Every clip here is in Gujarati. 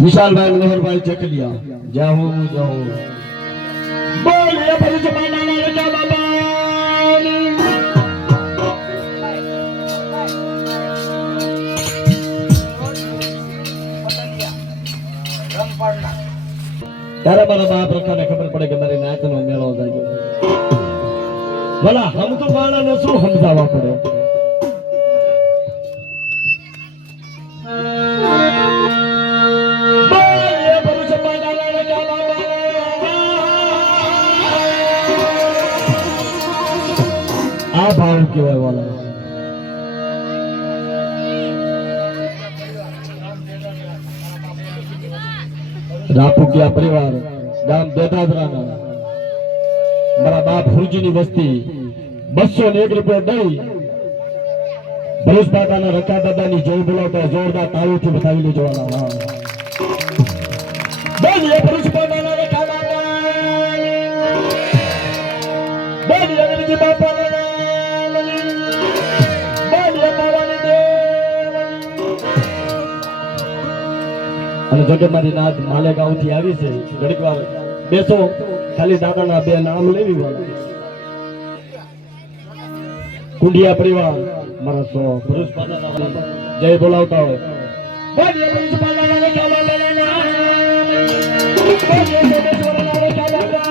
વિશાલભાઈ મનોહરભાઈ ચકલિયા જાહો જાહો બોલે ભરૂચ માના રાજા બાબાની તારા મારા મહાપ્રખાને ખબર પડે કે મારી નાચનો મેળો જાય ભલા હમ તો માણાને શું સમજાવવા પડે આ ભાવ કેવાય વાલા રાપુકિયા પરિવાર ગામ દેદાદરાના મારા બાપ હુરજીની વસ્તી 201 રૂપિયા દઈ ભરૂચ દાદાના રકા દાદાની જય બોલાવતા જોરદાર તાળીઓથી બતાવી લેજો વાલા બોલીએ ભરૂચ દાદાના રકા દાદાની બોલીએ ગણજી બાપાના બોલીએ પાવાની દેવની અને જોકે મારી નાત માલેગાંવ થી આવી છે ઘડીક વાર બેસો ખાલી દાદાના બે નામ લેવી વાળા કુંડિયા પરિવાર મારા સો ભરૂચ દાદાના જય બોલાવતા હોય બોલીએ ભરૂચ દાદાના રકા દાદાના બોલીએ સોમેશ્વરના રકા દાદા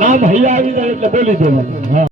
નામ હૈયા આવી જાય એટલે બોલી દેવાનું હા